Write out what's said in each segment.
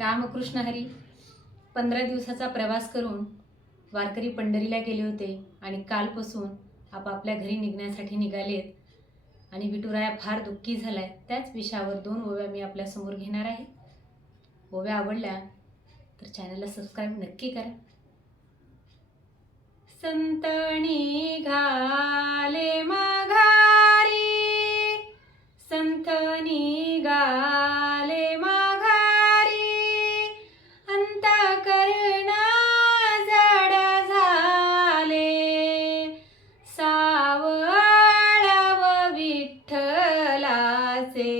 रामकृष्ण हरी 15 दिवसाचा प्रवास करून वारकरी पंढरीला गेले होते आणि कालपासून आपापल्या घरी निघण्यासाठी निघालेत आणि विठुराया फार दुःखी झालाय। त्याच विषयावर 2 ओव्या मी आपल्यासमोर घेणार आहे। ओव्या आवडल्या तर चॅनलला सबस्क्राइब नक्की करा। संत निघाले माघारी, संत निघाले माघारी, अंतःकरण जड झाले, सावळाव विठ्ठलाचे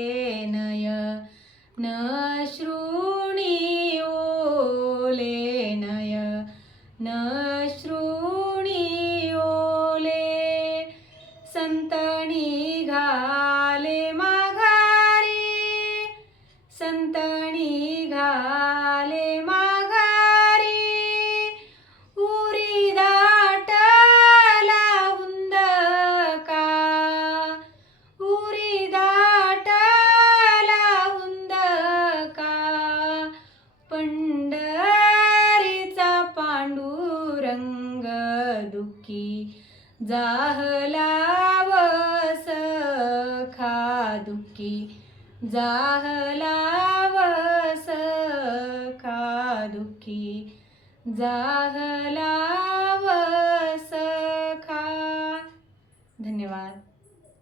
नयन श्रुणी ओले, नयन श्रुणी ओले। संत निघाले माघारी, संत निघाले माघारी, उरी दाटला हुंदका, उरी दाटला हुंदका, पंढरीचा पांडुरंग दुःखी जाहला सखा, दुःखी जाहला सखा, दुःखी जाहला सखा। धन्यवाद।